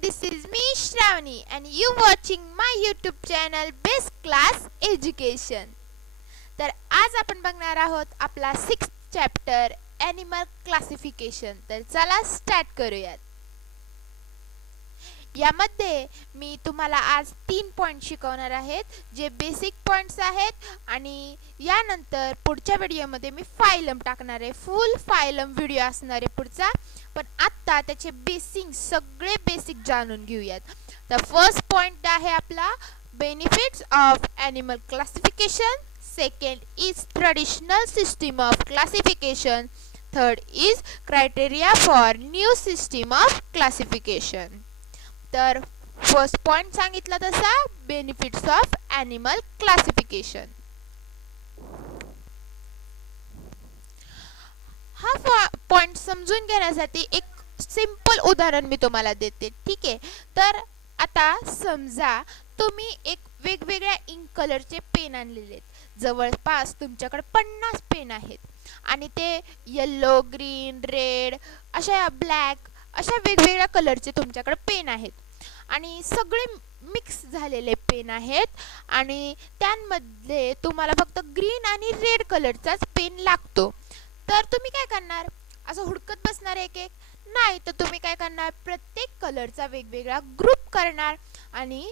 this is me Shravani and you watching my YouTube channel Best Class Education. तर आज आपण बघणार आहोत आपला 6th चॅप्टर ॲनिमल क्लासिफिकेशन. तर चला स्टार्ट करूयात. यामध्ये मी तुम्हाला आज 3 पॉइंट शिकवणार आहेत जे बेसिक पॉइंट्स आहेत आणि यानंतर पुढच्या व्हिडिओमध्ये मी फायलम टाकणार आहे. फुल फायलम व्हिडिओ असणार आहे पुढचा. पण आता त्याचे सगळे बेसिक जाणून घेऊयात. तर फर्स्ट पॉइंट आहे आपला benefits of animal classification. Second is traditional system of classification. Third is criteria for new system of classification. तर फर्स्ट पॉइंट सांगितला तसा बेनिफिट्स ऑफ ॲनिमल क्लासिफिकेशन. हा पॉइंट समजून घेण्यासाठी एक सिंपल उदाहरण मी तुम्हाला देते. ठीक आहे. तर आता समजा तुम्ही एक वेगवेगळ्या इंक कलरचे पेन आणलेले आहेत. जवळपास तुमच्याकडे 50 पेन आहेत आणि ते येलो, ग्रीन, रेड, अशा ब्लॅक, अशा वेगवेगळ्या कलरचे तुमच्याकडे पेन आहेत आणि सगळे मिक्स झालेले पेन आहेत आणि त्यांमध्ये तुम्हाला फक्त ग्रीन आणि रेड कलरचाच पेन लागतो. तर तुम्ही काय करणार? असं हुडकत बसणार एक एक? नाही. तर तुम्ही काय करणार? प्रत्येक कलरचा वेगवेगळा ग्रुप करणार आणि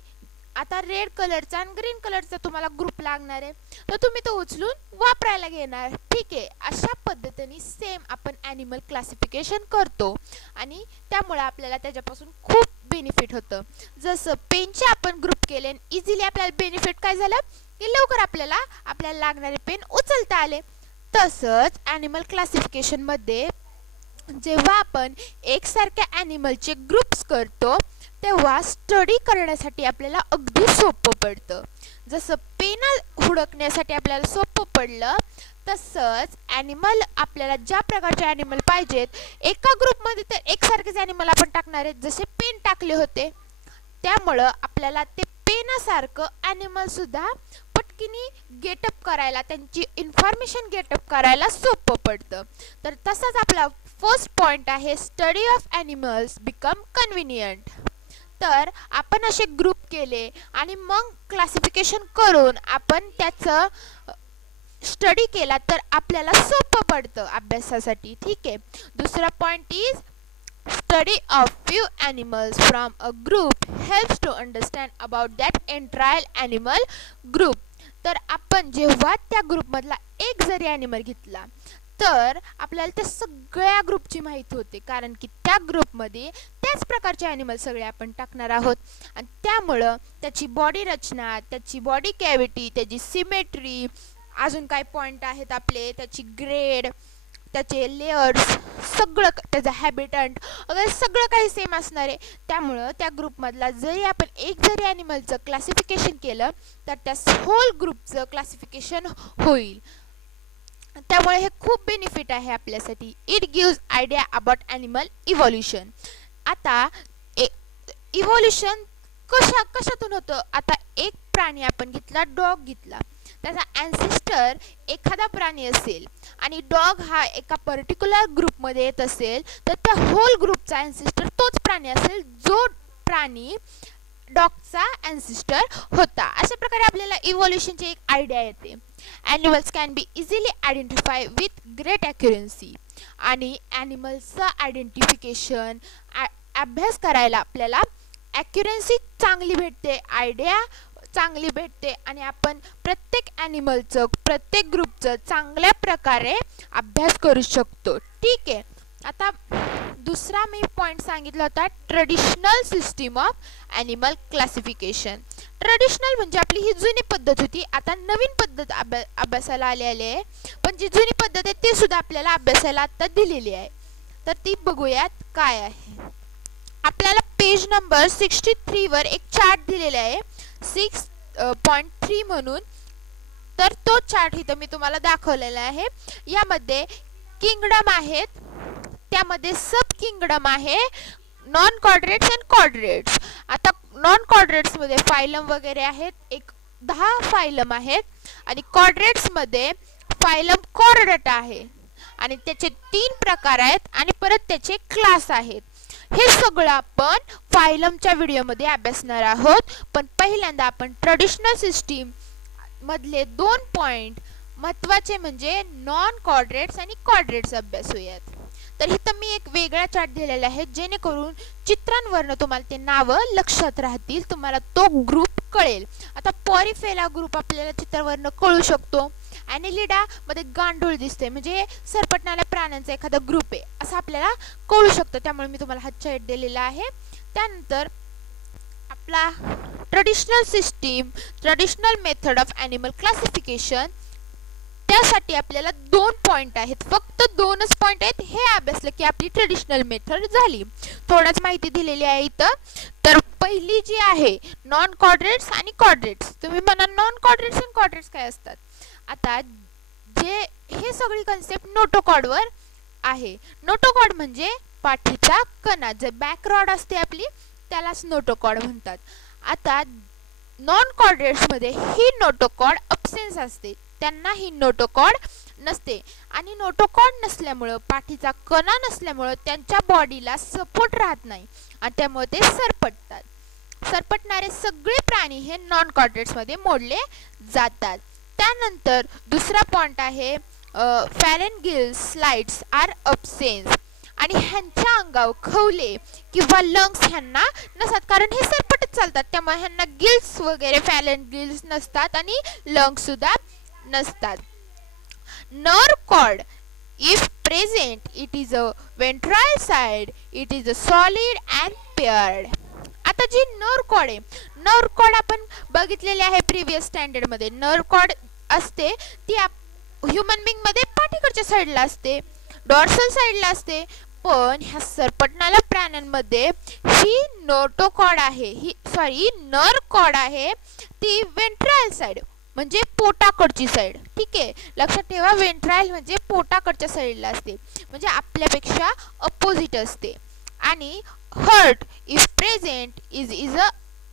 आता रेड कलरचा आणि ग्रीन कलरचा तुम्हाला ग्रुप लागणार आहे तर तुम्ही तो उचलून वापरायला घेणार. ठीक आहे. अशा पद्धतीने सेम आपण ॲनिमल क्लासिफिकेशन करतो आणि त्यामुळे आपल्याला त्याच्यापासून खूप बेनिफिट होतं. जसं पेनचे आपण ग्रुप केले इझिली आपल्याला बेनिफिट काय झालं की लवकर आपल्याला लागणारे पेन उचलता आले. तसंच ॲनिमल क्लासिफिकेशनमध्ये जेव्हा आपण एकसारख्या ॲनिमलचे ग्रुप्स करतो तेव्हा स्टडी करण्यासाठी आपल्याला अगदी सोपं पडतं. जसं पेन हुडकण्यासाठी आपल्याला सोपं पडलं तसंच ॲनिमल आपल्याला ज्या प्रकारचे ॲनिमल पाहिजेत एका ग्रुपमध्ये तर एकसारखेच ॲनिमल आपण टाकणार आहेत जसे पेन टाकले होते. त्यामुळं आपल्याला ते पेनासारखं ॲनिमल सुद्धा पटकिनी गेटअप करायला, त्यांची इन्फॉर्मेशन गेटअप करायला सोपं पडतं. तर तसाच आपला फर्स्ट पॉइंट आहे study of animals become convenient. तर आपण असे ग्रुप केले आणि मग क्लासिफिकेशन करून आपण त्याचं स्टडी केला तर आपल्याला सोपं पडतं अभ्यासासाठी. ठीक आहे. दुसरा point is study of few animals from a group helps to understand about that entire animal group. तर आपण जेव्हा त्या ग्रुपमधला एक जरी ॲनिमल घेतला तर आपल्याला त्या सगळ्या ग्रुपची माहिती होते कारण की त्या ग्रुपमध्ये त्याच प्रकारचे ॲनिमल सगळे आपण टाकणार आहोत आणि त्यामुळं त्याची बॉडी रचना, त्याची बॉडी कॅव्हिटी, त्याची सिमेट्री, अजून काय पॉईंट आहेत आपले, त्याची ग्रेड, त्याचे लेयर्स, सगळं त्याचं हॅबिटंट वगैरे सगळं काही सेम असणार आहे. त्यामुळं त्या ग्रुपमधला जरी आपण एक जरी ॲनिमलचं क्लासिफिकेशन केलं तर त्या होल ग्रुपचं क्लासिफिकेशन होईल. त्यामुळे हे खूप बेनिफिट आहे आपल्यासाठी. It gives idea about animal evolution. आता इव्हॉल्युशन कशातून होतं? आता एक प्राणी आपण घेतला, डॉग घेतला, त्याचा ॲन्सेस्टर एखादा प्राणी असेल आणि डॉग हा एका पर्टिक्युलर ग्रुपमध्ये येत असेल तर त्या होल ग्रुपचा ॲन्सेस्टर तोच प्राणी असेल जो प्राणी डॉगचा ॲन्सेस्टर होता. अशा प्रकारे आपल्याला इव्हॉल्युशनची एक आयडिया येते. Animals can be easily identify with great accuracy. आणि ॲनिमल्सचं आयडेंटिफिकेशन अभ्यास करायला आपल्याला ॲक्युरन्सी चांगली भेटते, आयडिया चांगली भेटते आणि आपण प्रत्येक ॲनिमलचं, प्रत्येक ग्रुपचं चांगल्या प्रकारे अभ्यास करू शकतो. ठीक आहे. आता दुसरा मी पॉईंट सांगितला होता traditional system of animal classification. Traditional म्हणजे आपली ही जुनी पद्धत होती. आता नवीन पद्धत अभ्यासाला आलेली आहे पण जी जुनी पद्धत आहे ती सुद्धा आपल्याला अभ्यासाला आता दिलेली आहे. तर ती बघूयात काय आहे. आपल्याला पेज नंबर 63 वर एक चार्ट दिलेला आहे 6.3 म्हणून. तर तो चार्ट इथं मी तुम्हाला दाखवलेला आहे. यामध्ये किंगडम आहेत, त्यामध्ये सब किंगडम आहे, नॉन कॉर्डेट्स अँड कॉर्डेट्स. आता नॉन कॉर्डेट्स मध्ये फायलम वगैरे आहेत, एक 10 फायलम आहेत आणि कॉर्डेट्स मध्ये फायलम कॉर्डेटा आहे आणि त्याचे 3 प्रकार आहेत आणि परत त्याचे क्लास आहेत. हे सगळं आपण फायलमच्या व्हिडिओमध्ये अभ्यासणार आहोत. पण पहिल्यांदा आपण ट्रेडिशनल सिस्टीम मधले 2 पॉइंट महत्त्वाचे म्हणजे नॉन कॉर्डिनेट्स आणि कॉर्डिनेट्स अभ्यासूयात. तर इथं मी एक वेगळा चार्ट दिलेला आहे जेणेकरून चित्रांवरनं तुम्हाला ते नावं लक्षात राहतील, तुम्हाला तो ग्रुप कळेल. आता पॉरिफेरा ग्रुप आपल्याला चित्रावरनं कळू शकतो. ॲनिलिडा मध्ये गांडूळ दिसते म्हणजे सरपटणाऱ्या प्राण्यांचा एखादा ग्रुप आहे असं आपल्याला कळू शकतं. त्यामुळे मी तुम्हाला हा चार्ट दिलेला आहे. त्यानंतर आपला traditional method of animal classification, त्यासाठी आपल्याला 2 पॉइंट आहेत, फक्त 2च पॉइंट आहेत. हे अभ्यासलं की आपली ट्रेडिशनल मेथड झाली. थोडाच माहिती दिलेली आहे इथं. तर पहिली जी आहे नॉन कॉर्डिनेट्स आणि कॉर्डिनेट्स. तुम्ही म्हणा नॉन कॉर्डिनेट्स आणि कॉर्डिनेट्स काय असतात. आता जे हे सगळी कन्सेप्ट नोटोकॉर्डवर आहे. नोटोकॉर्ड म्हणजे पाठीचा कणा, जे बॅकरॉड असते आपली त्यालाच नोटोकॉर्ड म्हणतात. आता नॉन कॉर्डिनेट्स मध्ये ही नोटोकॉर्ड अब्सेन्स असते, त्यांना ही नोटोकॉर्ड नसते. आणि नोटोकॉर्ड नसल्यामुळं, पाठीचा कणा नसल्यामुळं त्यांच्या बॉडीला सपोर्ट राहत नाही आणि त्यामुळे ते सरपटतात. सरपटणारे सगळे प्राणी हे नॉन कॉर्डिनेट्स मध्ये मोडले जातात. त्यानंतर दुसरा पॉइंट आहे फॅरेंगिल स्लाइड्स आर अब्सेन्स, आणि ह्यांच्या अंगावर खवले किंवा लंग्स ह्यांना नसतात, कारण हे सरपटत चालतात. त्यामुळे ह्यांना गिल्स वगैरे फॅरेंगिल्स नसतात आणि लंग्स सुद्धा नसतात. Nerve cord if present it is a ventral side, it is a solid and paired. आता जी नर्व कॉर्ड आहे, नर्व कॉर्ड आपण बघितलेले आहे प्रिव्हियस स्टँडर्ड मध्ये. नर्व कॉर्ड असते ती ह्युमन बिंग मध्ये पाठीकडच्या साईडला असते, डॉर्सल साईडला असते. पण ह्या सरपटणाऱ्या प्राण्यांमध्ये ही नोटोकॉर्ड आहे, ही नर्व कॉर्ड आहे ती वेंट्राइल साइड म्हणजे पोटाकडची साइड. ठीक आहे, लक्षात ठेवा, वेंट्राइल म्हणजे पोटाकडच्या साईडला असते, म्हणजे आपल्यापेक्षा अपोजिट असते. आणि heart if present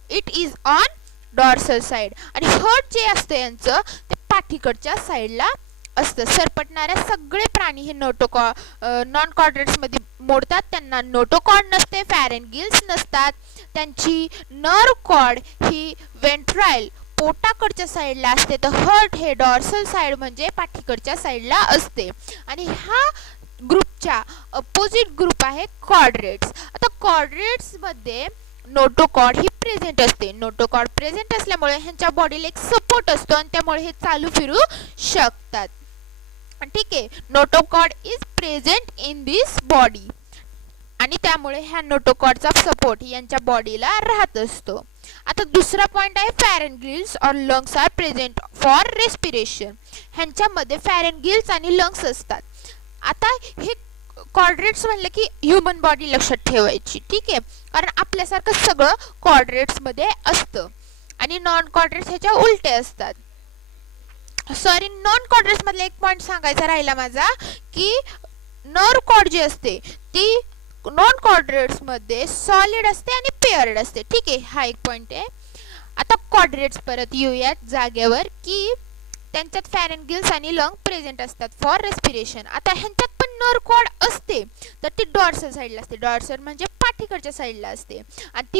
it is on dorsal side, आणि हर्ट जे असतं यांचं ते पाठीकडच्या साईडला असतं. सरपटणाऱ्या सगळे प्राणी हे नॉन कॉर्डिनेट्स मध्ये मोडतात. त्यांना नोटोकॉर्ड नसते, फॅरेंगिल्स नसतात. त्यांची नर्व कॉर्ड ही वेंट्राइल पोटाकडच्या साईडला असते, तर हर्ट हे डॉर्सल साइड म्हणजे पाठीकडच्या साईडला असते. आणि हा ग्रुपच्या अपोजिट ग्रुप आहे कॉर्डिनेट्स. आता कॉर्डिनेट्स मध्ये नोटोकॉर्ड ही प्रेझेंट असते. नोटोकॉर्ड प्रेझेंट असल्यामुळे ह्यांच्या बॉडीला एक सपोर्ट असतो आणि त्यामुळे हे चालू फिरू शकतात. ठीक आहे, notochord is present in this body आणि त्यामुळे ह्या नोटोकॉर्डचा सपोर्ट यांच्या बॉडीला राहत असतो. आता दुसरा पॉइंट आहे फॅरेंगिल्स और lungs are present for respiration. ह्यांच्यामध्ये फॅरेंगिल्स आणि लंग्स असतात. आता हे कॉर्डिनेट्स म्हणलं की ह्युमन बॉडी लक्षात ठेवायची. ठीक आहे, कारण आपल्यासारखं सगळं कॉर्डिनेट्स मध्ये असतं आणि नॉन कॉर्डिनेट्स ह्याच्या उलटे असतात. सॉरी, नॉन कॉर्डिनेट्स मधला एक पॉइंट सांगायचा राहिला माझा की नर्व कॉर्ड जी असते ती नॉन कॉर्डिनेट्स मध्ये सॉलिड असते आणि पेअर्ड असते. ठीक आहे, हा एक पॉइंट आहे. आता कॉर्डिनेट्स परत येऊयात जागेवर की त्यांच्यात फॅरेंगिल्स आणि लंग प्रेझेंट असतात फॉर रेस्पिरेशन. आता ह्यांच्यात पण नर्व कॉर्ड असते, तर ती डॉर्सल साईडला असते. डॉर्सल म्हणजे पाठीकडच्या साईडला असते आणि ती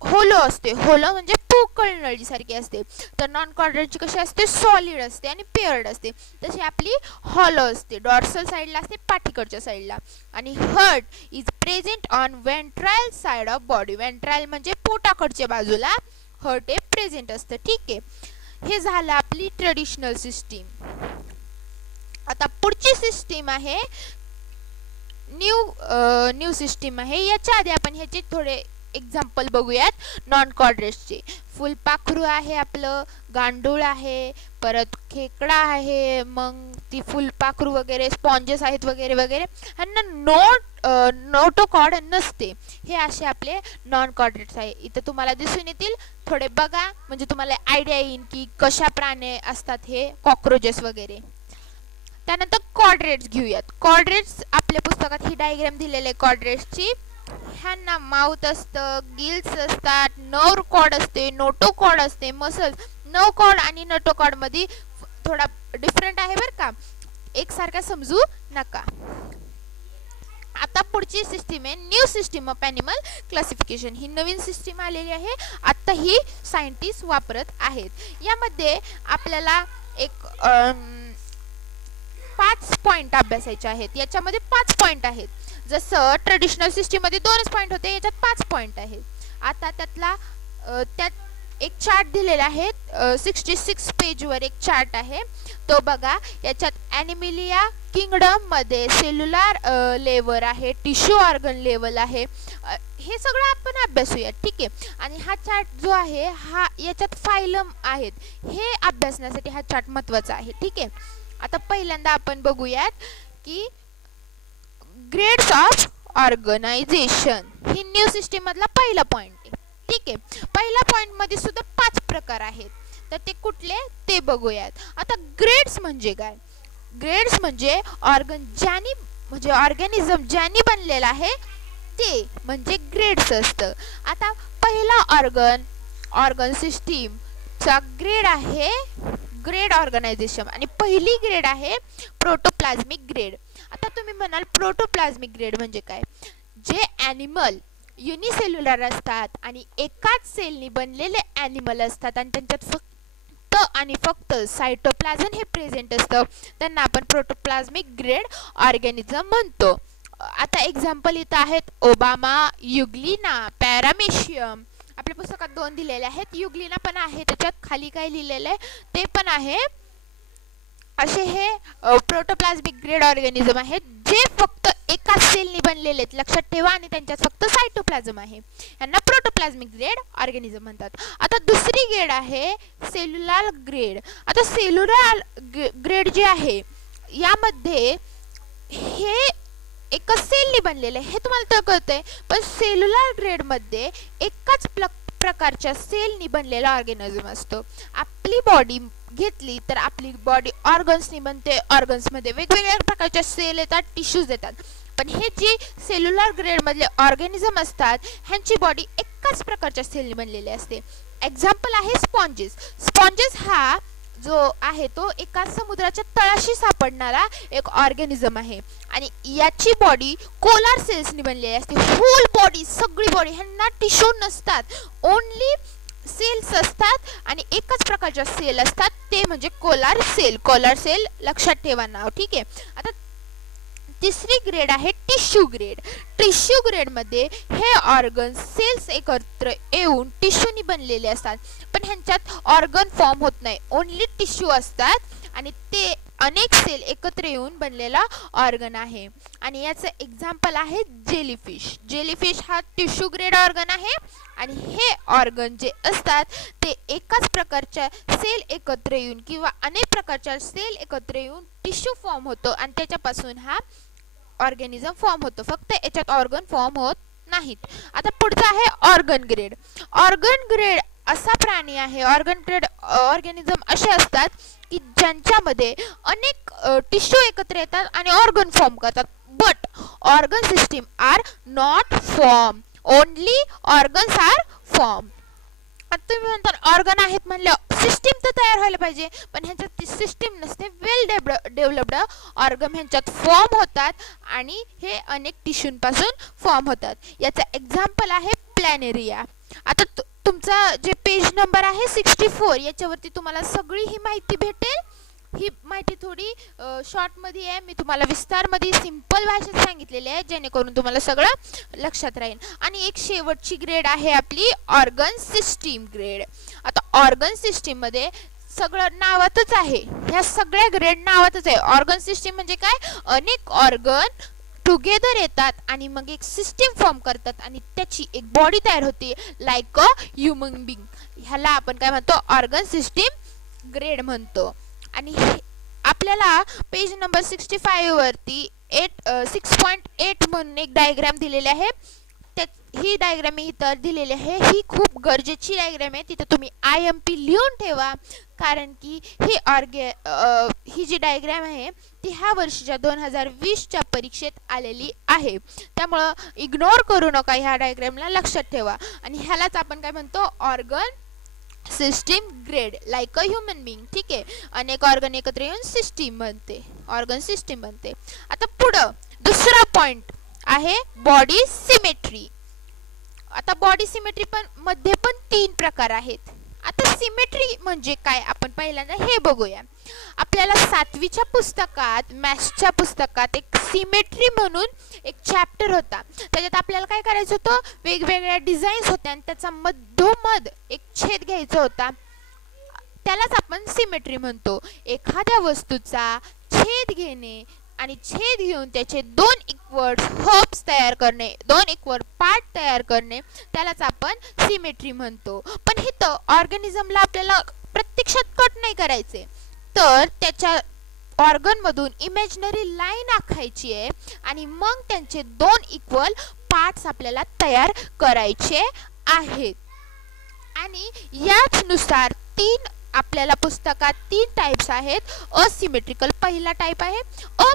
होलो असते. होलो म्हणजे पोकळ नळी सारखी असते. तर नॉन कॉर्डिनेटची कशी असते, सॉलिड असते आणि पेअर्ड असते. तशी आपली हॉलो असते, डॉर्सल साईडला असते, पाठीकडच्या साईडला. आणि heart is present on ventral side of body. Ventral म्हणजे पोटाकडच्या बाजूला हर्ट हे प्रेझेंट असतं. ठीक आहे, हे झालं आपली ट्रेडिशनल सिस्टीम. आता पुढची सिस्टीम आहे न्यू सिस्टीम आहे. याच्या आधी आपण ह्याचे थोडे एक्झाम्पल बघूयात नॉन कॉर्डिनेट्सचे. फुलपाखरू आहे आपलं, गांडूळ आहे, परत खेकडा आहे, मग ती फुलपाखरू वगैरे स्पॉन्जेस आहेत वगैरे वगैरे. ह्यांना नोटोकॉर्ड नसते. हे असे आपले नॉन कॉर्डिनेट्स आहे. इथं तुम्हाला दिसून येतील, थोडे बघा म्हणजे तुम्हाला आयडिया येईल की कशा प्राणी असतात हे, कॉक्रोचेस वगैरे. त्यानंतर कॉर्डिनेट्स घेऊयात. कॉर्डिनेट्स आपल्या पुस्तकात ही डायग्राम दिलेली आहे कॉर्डिनेट्सची. ह्यांना माउथ असतं, गिल्स असतात, नर्व कॉर्ड असते, नोटोकॉर्ड असते, मसल्स. नर्व कॉर्ड आणि नोटोकॉर्ड मध्ये थोडा डिफरंट आहे बरं का, एकसारखा समजू नका. आता पुढची सिस्टीम आहे new system of animal classification. He Naveen system आलेली आहे, आता ही सायंटिस्ट वापरत आहेत. यामध्ये आपल्याला एक 5 पॉइंट अभ्यासायचे आहेत. याच्यामध्ये 5 पॉइंट आहेत. जसं ट्रेडिशनल सिस्टीम मध्ये 2च पॉइंट होते, याच्यात 5 पॉइंट आहेत. आता त्यात एक चार्ट दिलेला आहे, 66 पेजवर एक चार्ट आहे, तो बघा. याच्यात ॲनिमलिया किंगडम मध्ये सेल्युलर लेवल आहे, टिश्यू ऑर्गन लेवल आहे, हे सगळं आपण अभ्यासूया, ठीक आहे. आणि हा चार्ट जो आहे हा याच्यात फायलम आहेत, हे अभ्यासण्यासाठी हा चार्ट महत्त्वाचा आहे, ठीक आहे. आता पहिल्यांदा आपण बघूयात की ग्रेड्स ऑफ ऑर्गनायझेशन. ही न्यू सिस्टीम मधला पहिला पॉइंट आहे, ठीक आहे. पहिल्या पॉइंट मध्ये सुद्धा 5 प्रकार आहेत, तर ते कुठले ते बघूयात. आता ग्रेड्स म्हणजे काय? ग्रेड्स म्हणजे ऑर्गॅनिझम ज्यानी बनलेला आहे ते म्हणजे ग्रेड्स असतं. आता पहिला ऑर्गन सिस्टीम चा ग्रेड आहे ग्रेड ऑर्गनायझेशन आणि पहिली ग्रेड आहे प्रोटोप्लाझ्मिक ग्रेड. आता तुम्ही म्हणाल प्रोटोप्लाझ्मिक ग्रेड म्हणजे काय? जे ॲनिमल युनिसेल्युलर असतात आणि एकाच सेलनी बनलेले ॲनिमल असतात आणि त्यांच्यात फक्त सायटोप्लाझम हे प्रेझेंट असतं, त्यांना आपण प्रोटोप्लाझ्मिक ग्रेड ऑर्गॅनिझम म्हणतो. आता एक्झाम्पल इथं आहेत ओबामा, युग्लिना, पॅरामेशियम. आपल्या पुस्तकात 2 दिलेले आहेत, युग्लिना पण आहे, त्याच्यात खाली काय लिहिलेलं आहे ते पण आहे. असे हे प्रोटोप्लाझ्मिक ग्रेड ऑर्गॅनिझम आहेत जे फक्त एकाच सेलनी बनलेले आहेत, लक्षात ठेवा, आणि त्यांच्यात फक्त सायटोप्लाझम आहे. यांना प्रोटोप्लाझ्मिक ग्रेड ऑर्गॅनिझम म्हणतात. आता दुसरी ग्रेड आहे सेल्युलर ग्रेड. आता सेल्युलर ग्रेड जे आहे यामध्ये हे एकाच सेलनी बनलेले हे तुम्हाला तर कळतंय, पण सेल्युलर ग्रेड मध्ये एकाच प्रकारच्या सेलनी बनलेला ऑर्गॅनिझम असतो. आपली बॉडी घेतली तर आपली बॉडी ऑर्गन्सनी बनते, ऑर्गन्समध्ये वेगवेगळ्या प्रकारच्या सेल येतात, टिश्यूज येतात. पण हे जे सेल्युलर ग्रेड मधले ऑर्गॅनिझम असतात ह्यांची बॉडी एकाच प्रकारच्या सेलनी बनलेली असते. एक्झाम्पल आहे स्पॉन्जेस. स्पॉन्जेस हा जो आहे तो एका समुद्राच्या तळाशी सापडणारा एक ऑर्गॅनिझम आहे आणि याची बॉडी कोलार सेल्सनी बनलेली असते. होल बॉडी, सगळी बॉडी, ह्यांना टिश्यू नसतात, ओनली सेल्स असतात आणि एकाच प्रकारच्या सेल असतात, ते म्हणजे कोलार सेल. कोलार सेल लक्षात ठेवा नाव, ठीक आहे. आता तिसरी ग्रेड आहे टिश्यू ग्रेड. टिश्यू ग्रेड मध्ये हे ऑर्गन सेल्स एकत्र येऊन टिश्यूनी बनलेले असतात, पण ह्यांच्यात ऑर्गन फॉर्म होत नाही, ओनली टिश्यू असतात आणि ते अनेक सेल एकत्र येऊन बनलेला ऑर्गन आहे. आणि याचं एक्झाम्पल आहे जेलीफिश. जेलीफिश हा टिश्यू ग्रेड ऑर्गन आहे आणि हे ऑर्गन जे असतात ते एकाच प्रकारच्या सेल एकत्र येऊन किंवा अनेक प्रकारच्या सेल एकत्र येऊन टिश्यू फॉर्म होतो आणि त्याच्यापासून हा ऑर्गॅनिझम फॉर्म होतो, फक्त याच्यात ऑर्गन फॉर्म होत नाहीत. आता पुढचा आहे ऑर्गन ग्रेड. ऑर्गन ग्रेड असा प्राणी आहे, ऑर्गन ग्रेड ऑर्गॅनिझम असे असतात की ज्यांच्यामध्ये अनेक टिश्यू एकत्र येतात आणि ऑर्गन फॉर्म करतात, but organ system are not form, only organs are form. आता तुम्ही म्हणता ऑर्गन आहेत म्हणलं सिस्टीम तर तयार व्हायला पाहिजे, पण ह्यांच्यात ती सिस्टीम नसते. वेल डेव्हलप्ड ऑर्गन ह्यांच्यात फॉर्म होतात आणि हे अनेक टिश्यूंपासून फॉर्म होतात. याचा एक्झाम्पल आहे प्लॅनेरिया. आता तुमचा जे पेज नंबर आहे 64 याच्यावरती तुम्हाला सगळी ही माहिती भेटेल. ही माहिती थोडी शॉर्टमध्ये आहे, मी तुम्हाला विस्तारमध्ये सिंपल भाषेत सांगितलेली आहे जेणेकरून तुम्हाला सगळं लक्षात राहील. आणि एक शेवटची ग्रेड आहे आपली ऑर्गन सिस्टीम ग्रेड. आता ऑर्गन सिस्टीम मध्ये सगळं नावातच आहे, ह्या सगळ्या ग्रेड नावातच आहे. ऑर्गन सिस्टीम म्हणजे काय? अनेक ऑर्गन टुगेदर येतात आणि मग एक सिस्टीम फॉर्म करतात आणि त्याची एक बॉडी तयार होते लाईक अ ह्युमन बिंग. ह्याला आपण काय म्हणतो? ऑर्गन सिस्टीम ग्रेड म्हणतो. आणि आपल्याला पेज नंबर 65 वरती 6.8 म्हणून एक डायग्राम दिलेली आहे. ही डायग्राम मी इथं दिलेली आहे, ही खूप गरजेची डायग्राम आहे, तिथे तुम्ही IMP लिहून ठेवा, कारण की ही जी डायग्राम आहे ती ह्या वर्षीच्या 2020च्या परीक्षेत आलेली आहे, त्यामुळं इग्नोर करू नका, ह्या डायग्रामला लक्षात ठेवा. आणि ह्यालाच आपण काय म्हणतो? Organ system grade like a human being, ठीक आहे. अनेक ऑर्गन एकत्र येऊन सिस्टीम बनते, ऑर्गन सिस्टीम बनते. आता पुढं दुसरा पॉइंट आहे बॉडी सिमेट्री. आता बॉडी सिमेट्री मध्ये पण 3 प्रकार आहेत. आता सिमेट्री म्हणजे काय आपण पहिल्यांदा हे बघूया. आपल्याला 7वीच्या पुस्तकात, मॅथ्सच्या पुस्तकात एक सिमेट्री म्हणून एक चॅप्टर होता. त्याच्यात आपल्याला काय करायचं होतं, वेगवेगळ्या डिझाईन्स होत्या आणि त्याचा मधोमध एक छेद घ्यायचा होता. त्यालाच आपण सिमेट्री म्हणतो. एखाद्या वस्तूचा छेद घेणे आणि छेद घेऊन त्याचे 2 इक्वल हब्स तयार करणे, 2 इक्वल पार्ट तयार करणे, त्यालाच आपण सिमेट्री म्हणतो. पण इथं ऑर्गॅनिझमला आपल्याला प्रत्यक्षात कट नाही करायचे, तर त्याच्या ऑर्गन मधून इमॅजिनरी लाईन आखायची आहे आणि मग त्यांचे 2 इक्वल पार्ट्स आपल्याला तयार करायचे आहेत. आणि याच नुसार 3 आपल्याला पुस्तकात 3 टाइप्स आहेत. असिमेट्रिकल पहिला टाइप आहे.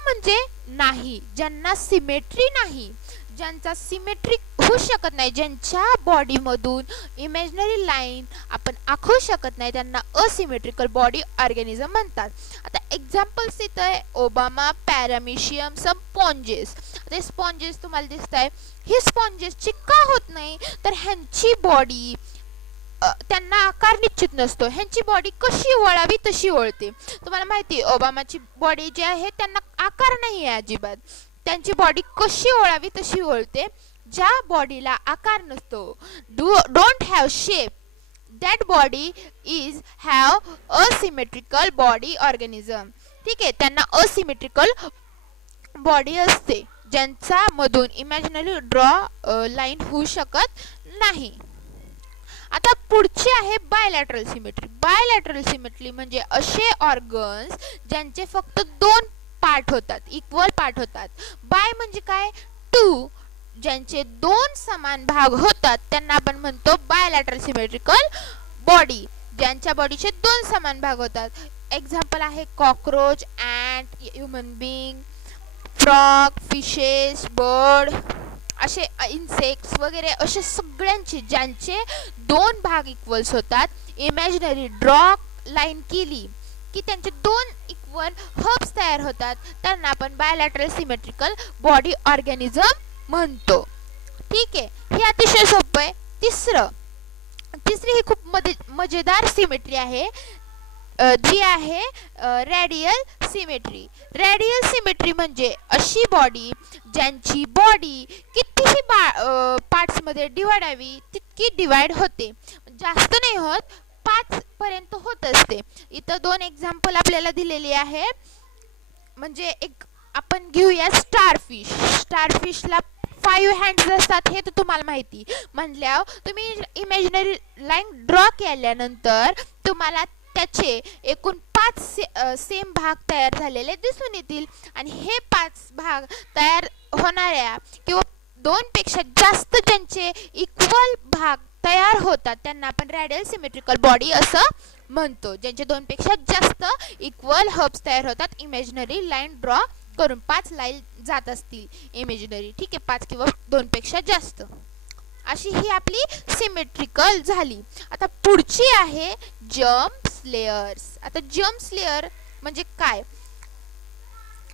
म्हणजे नाही, ज्यांना सिमेट्री नाही, ज्यांचा सिमेट्रिक होऊ शकत नाही, ज्यांच्या बॉडी मधून इमॅजिनरी लाईन आपण आखू शकत नाही, त्यांना असिमेट्रिकल बॉडी ऑर्गॅनिझम म्हणतात. आता एक्झाम्पल्स इथं आहे ओबामा, पॅरामिशियम, स्पॉन्जेस. ते स्पॉन्जेस तुम्हाला दिसत आहे. ही स्पॉन्जेसची का होत नाही, तर ह्यांची बॉडी त्यांना आकार निश्चित नसतो. ह्यांची बॉडी कशी वळावी तशी वळते. तुम्हाला माहिती आहे ओबामाची बॉडी जी आहे त्यांना आकार नाही आहे अजिबात. त्यांची बॉडी कशी वळावी तशी वळते. ज्या बॉडीला आकार नसतो, don't have shape, that body is have asymmetrical body organism. ठीक आहे, त्यांना असिमेट्रिकल बॉडी असते, ज्यांचा मधून इमॅजिनरी लाईन होऊ शकत नाही. आता पुढची आहे बायलॅटरल सिमेट्री. बायलॅटरल सिमेट्री म्हणजे असे ऑर्गन्स ज्यांचे फक्त 2 पार्ट होतात, इक्वल पार्ट होतात. बाय म्हणजे काय, 2, ज्यांचे 2 समान भाग होतात त्यांना आपण म्हणतो बायलॅटरल सिमेट्रिकल बॉडी. ज्यांच्या बॉडीचे 2 समान भाग होतात. एक्झाम्पल आहे cockroach, ant, human being, frog, fishes, bird, असे इन्सेक्ट्स वगैरे, असे सगळ्यांचे ज्यांचे 2 भाग इक्वल्स होतात, इमॅजिनरी लाईन केली की त्यांचे 2 इक्वल हब्स तयार होतात, त्यांना आपण बायलॅटरल सिमेट्रिकल बॉडी ऑर्गॅनिझम म्हणतो. ठीक आहे, हे अतिशय सोपं आहे. तिसरी ही खूप मजेदार सिमेट्री आहे, जी आहे रेडियल सिमेट्री. रेडियल सिमेट्री म्हणजे अशी बॉडी ज्यांची बॉडी कितीही पार्ट्स मध्ये डिवाइड व्हावी तितकी डिवाइड होते. जास्त नाही होत, 5 पर्यंत होत असते. इथं 2 एक्झाम्पल आपल्याला दिलेली आहे. म्हणजे एक आपण घेऊया स्टारफिश. स्टारफिशला 5 हँड्स असतात हे तर तुम्हाला माहिती. म्हणल्यावर तुम्ही इमॅजिनरी लाईन ड्रॉ केल्यानंतर तुम्हाला त्याचे एकूण 5 सेम भाग तयार झालेले दिसून येतील. आणि हे 5 भाग तयार होणाऱ्या किंवा 2 पेक्षा जास्त ज्यांचे इक्वल भाग तयार होतात त्यांना आपण रेडियल सिमेट्रिकल बॉडी असं म्हणतो. ज्यांचे 2 पेक्षा जास्त इक्वल हब्स तयार होतात, इमॅजिनरी लाईन ड्रॉ करून 5 लाईन जात असतील इमॅजिनरी. ठीक आहे, 5 किंवा 2 पेक्षा जास्त. अशी ही आपली सिमेट्रिकल झाली. आता पुढची आहे जम्प्स लेयर्स. आता जम्प्स लेयर म्हणजे काय,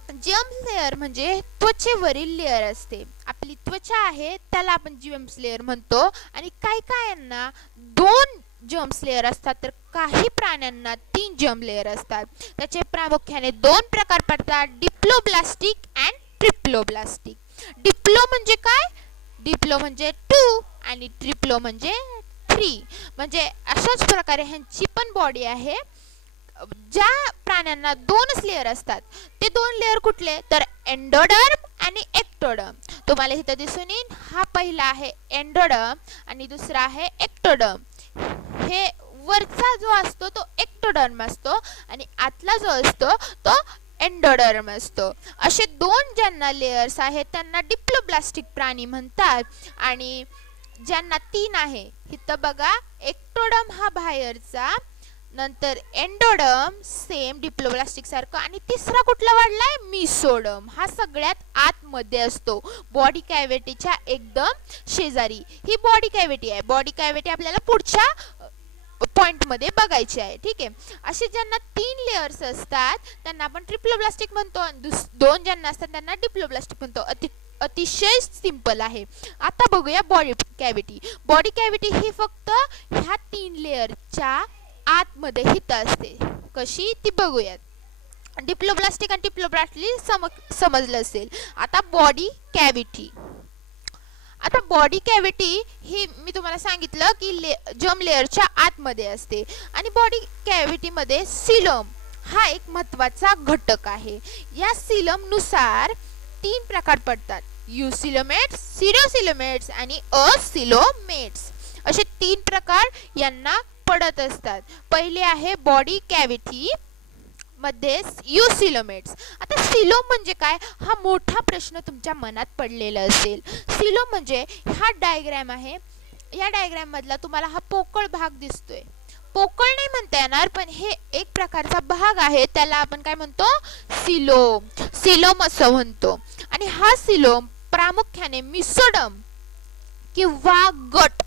जम्प्स लेयर म्हणजे त्वचेवरील लेयर असते. आपली त्वचा आहे त्याला आपण जम्प्स लेयर म्हणतो. आणि काय यांना 2 जम्प्स लेयर असतात, तर काही प्राण्यांना 3 जम्प लेयर असतात. त्याचे प्रामुख्याने 2 प्रकार पडतात, डिप्लोब्लास्टिक अँड ट्रिप्लोब्लास्टिक. डिप्लो म्हणजे काय, डिप्लो म्हणजे 2 आणि ट्रिप्लो म्हणजे 3. म्हणजे अशाच प्रकारे ह्यांची पण बॉडी आहे. ज्या प्राण्यांना 2च लेयर असतात ते 2 लेयर कुठले, तर एंडोडर्म आणि एक्टोडर्म. तुम्हाला इथं दिसून येईल. हा पहिला आहे एंडोडर्म आणि दुसरा आहे एक्टोडर्म. हे वरचा जो असतो तो एक्टोडर्म असतो आणि आतला जो असतो तो एंडोडर्म असतो. असे 2 ज्यांना लेयर्स आहेत त्यांना डिप्लोब्लास्टिक प्राणी म्हणतात. आणि ज्यांना 3 आहे, इथं बघा, एक्टोडर्म हा बाहेरचा, नंतर एंडोडर्म सेम डिप्लोब्लास्टिक सारखं, आणि तिसरा कुठला वाढलाय, मिसोडर्म. हा सगळ्यात आतमध्ये असतो, बॉडी कॅव्हिटीच्या एकदम शेजारी. ही बॉडी कॅव्हिटी आहे. बॉडी कॅव्हिटी आपल्याला पुढच्या पॉइंट मध्ये बघायची आहे. ठीक आहे, असे ज्यांना 3 लेयर्स असतात त्यांना आपण ट्रिप्लोब्लास्टिक म्हणतो, आणि 2 ज्यांना असतात त्यांना डिप्लोब्लास्टिक म्हणतो. अतिशय सिंपल आहे. आता बघूया बॉडी कॅव्हिटी. बॉडी कॅव्हिटी ही फक्त ह्या 3 लेअरच्या आतमध्ये हित असते. कशी ती बघूयात. डिप्लोब्लास्टिक आणि डिप्लोब्लास्टिक समजलं असेल. आता बॉडी कॅव्हिटी. आता बॉडी कॅव्हिटी ही मी तुम्हाला सांगितलं की जर्म लेअरच्या आतमध्ये असते आणि बॉडी कॅव्हिटीमध्ये सिलोम हा एक महत्त्वाचा घटक आहे. या सिलोमनुसार 3 प्रकार पडतात. युसिलोमेट्स, सिरोसिलोमेट्स आणि असिलोमेट्स असे 3 प्रकार यांना पडत असतात. पहिले आहे बॉडी कॅव्हिटी मध्ये युसिलोमेट्स. आता सिलोम म्हणजे काय हा मोठा प्रश्न तुमच्या मनात पडलेला असेल. सिलोम म्हणजे हा डायग्राम आहे. या डायग्राम मधला तुम्हाला हा पोकळ भाग दिसतोय. पोकळ नाही म्हणता येणार पण हे एक प्रकारचा भाग आहे. त्याला आपण काय म्हणतो सिलोम. सिलोम असं म्हणतो. आणि हा सिलोम प्रामुख्याने मिसोडम किंवा गट.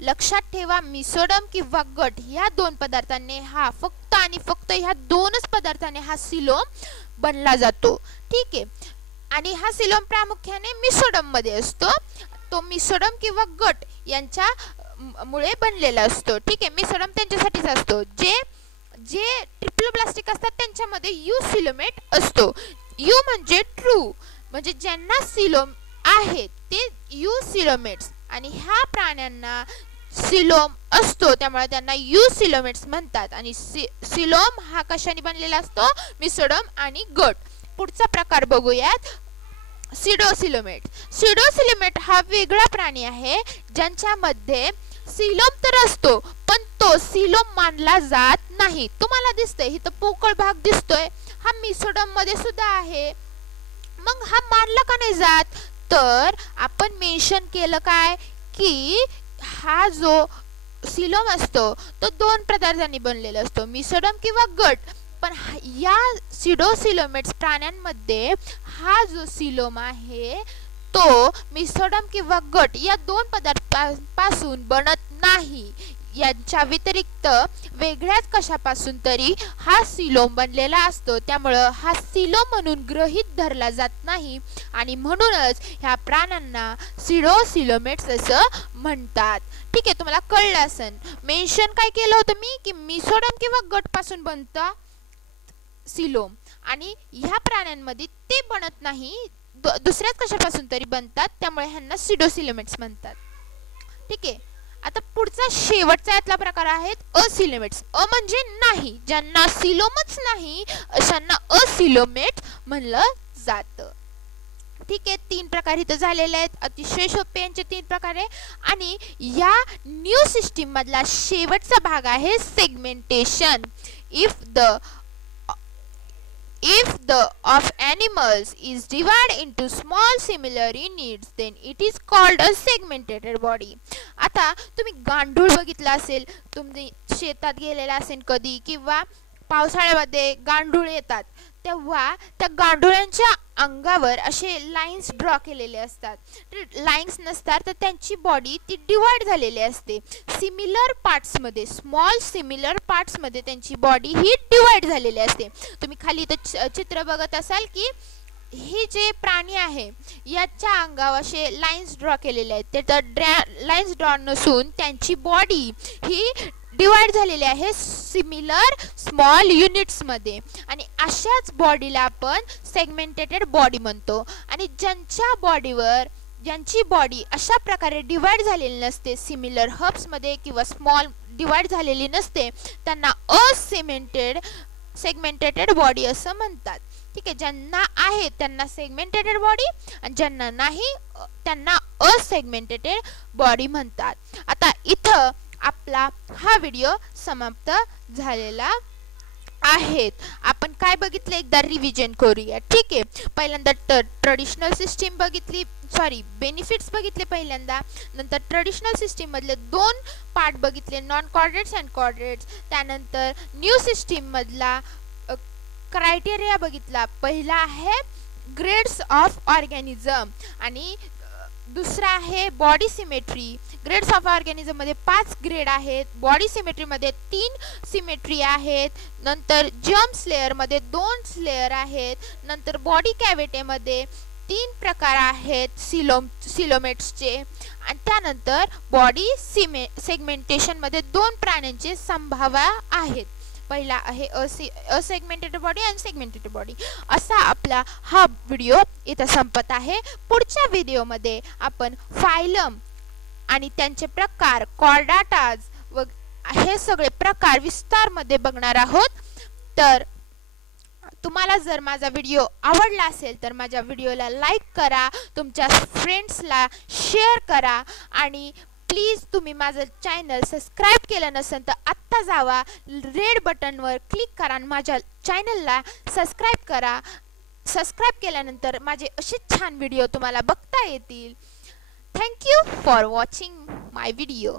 लक्षात ठेवा मिसोडम किंवा गट ह्या 2 पदार्थांनी हा फक्त आणि फक्त ह्या 2च पदार्थांनी हा सिलोम बनला जातो. ठीक आहे. आणि हा सिलोम प्रामुख्याने मिसोडम मध्ये असतो. तो मिसोडम किंवा गट यांच्या मुळे बनलेला असतो. ठीक आहे. मिसोडम त्यांच्यासाठीच असतो. जे ट्रिप्लोब्लास्टिक असतात त्यांच्यामध्ये युसिलोमेट असतो. यू म्हणजे ट्रू म्हणजे ज्यांना सिलोम आहेत ते युसिलोमेट्स. आणि ह्या प्राण्यांना सिलोम असतो त्यामुळे त्यांना युसिलोमेट्स म्हणतात. आणि सिलोम हा कशाने बनलेला असतो मिसोडम आणि गट. पुढचा प्रकार बघूयात सिडोसिलोमेट. सिडोसिलोमेट हा वेगळा प्राणी आहे ज्यांच्यामध्ये सिलोम तर असतो पण तो सिलोम मानला जात नाही. तुम्हाला दिसतंय इथं पोकळ भाग दिसतोय. हा मिसोडम मध्ये सुद्धा आहे. मग हा मानला का नाही जात तर आपण मेन्शन केलं काय की हा जो सिलोम असतो तो 2 पदार्थांनी बनलेला असतो मिसोडम किंवा गट. पण या सिडोसिलोमेट्स प्राण्यांमध्ये हा जो सिलोम आहे तो मिसोडम किंवा गट या 2 पदार्थांपासून बनत नाही. यांच्या व्यतिरिक्त वेगळ्याच कशापासून तरी हा सिलोम बनलेला असतो. त्यामुळं हा सिलोम म्हणून गृहीत धरला जात नाही आणि म्हणूनच ह्या प्राण्यांना सिडोसिलोमेट्स असं म्हणतात. ठीक आहे. तुम्हाला कळलं असेल. मेन्शन काय केलं होतं मी की मिसोडम किंवा गट पासून बनतं सिलोम आणि ह्या प्राण्यांमध्ये ते बनत नाही. दुसऱ्याच कशापासून तरी बनतात त्यामुळे ह्यांना सिडोसिलोमेट्स म्हणतात. ठीक आहे. आता पुढचा शेवटचा यातला प्रकार आहेत असिलोमेट्स. म्हणजे नाही. ज्यांना सिलोमच नाही अशांना असिलोमेट म्हणलं जातं. ठीक आहे. 3 प्रकार इथं झालेले आहेत. अतिशय सोपे यांचे 3 प्रकार आहे. आणि या न्यू सिस्टीम मधला शेवटचा भाग आहे segmentation. If the of animals is divided into small similar units, then it is called a segmented body. आता तुम्ही गांडूळ बघितला असेल. तुम्ही शेतात गेलेला असेल कधी किंवा पावसाळ्यामध्ये गांडूळ येतात तेव्हा त्या गांडुळ्यांच्या अंगावर असे लाईन्स ड्रॉ केलेले असतात. लाईन्स नसतात तर त्यांची बॉडी ती डिवाइड झालेली असते सिमिलर पार्ट्स मध्ये. स्मॉल सिमिलर पार्ट्स मध्ये त्यांची बॉडी ही डिवाइड झालेली असते. तुम्ही खाली इथं चित्र बघत असाल की हे जे प्राणी आहे याच्या अंगावर असे लाईन्स ड्रॉ केलेले आहेत. ते तर लाईन्स ड्रॉ नसून त्यांची बॉडी ही डिवाइड झालेले आहे सिमिलर स्मॉल युनिट्स मध्ये. आणि अशाच बॉडीला आपण सेगमेंटेड बॉडी म्हणतो. आणि ज्यांची बॉडी अशा प्रकारे डिवाइड झालेली नसते सिमिलर हब्स मध्ये किंवा स्मॉल डिवाइड झालेली नसते त्यांना सेगमेंटेड बॉडी असं म्हणतात. ठीक आहे. ज्यांना आहे त्यांना सेगमेंटेड बॉडी आणि ज्यांना नाही त्यांना असेगमेंटेड बॉडी म्हणतात. आता इथं आपला हा व्हिडिओ समाप्त झालेला आहे. आपण काय बघितलं एकदा रिव्हिजन करूया. ठीक आहे. पहिल्यांदा ट्रेडिशनल सिस्टीम बघितली. बेनिफिट्स बघितले पहिल्यांदा. नंतर ट्रेडिशनल सिस्टीम मधले 2 पार्ट बघितले नॉन कॉर्डिनेट्स अँड कॉर्डिनेट्स. त्यानंतर न्यू सिस्टीम मधला क्रायटेरिया बघितला. पहिला आहे ग्रेड्स ऑफ ऑर्गॅनिझम आणि दुसरा आहे body symmetry. Grades of organism मध्ये 5 ग्रेड आहेत. बॉडी सिमेट्री मध्ये 3 सिमेट्री आहेत. नंतर जर्म स्लेअर मध्ये 2 स्लेअर आहेत. नंतर बॉडी कॅव्हिटी मध्ये 3 प्रकार आहेत सिलोमेट्सचे. आणि त्यानंतर बॉडी सेगमेंटेशन मध्ये 2 प्राण्यांचे संभाव्य आहेत. पहिला आहे असेगमेंटेड बॉडी आणि सेगमेंटेड बॉडी. असा आपला हा व्हिडिओ इथं संपत आहे. पुढच्या व्हिडिओमध्ये आपण फायलम आणि त्यांचे प्रकार, कॉर्डाटाज व हे सगळे प्रकार विस्तार मध्ये बघणार आहोत. तर तुम्हाला जर माझा व्हिडिओ आवडला असेल तर माझ्या व्हिडिओला लाईक करा, तुमच्या फ्रेंड्सला शेअर करा आणि प्लीज तुम्ही माझं चॅनल सबस्क्राईब केलं नसेल तर आत्ता जावा, रेड बटनवर क्लिक करा आणि माझ्या चॅनलला सबस्क्राईब करा. सबस्क्राईब केल्यानंतर माझे असे छान व्हिडिओ तुम्हाला बघता येतील. Thank you for watching my video.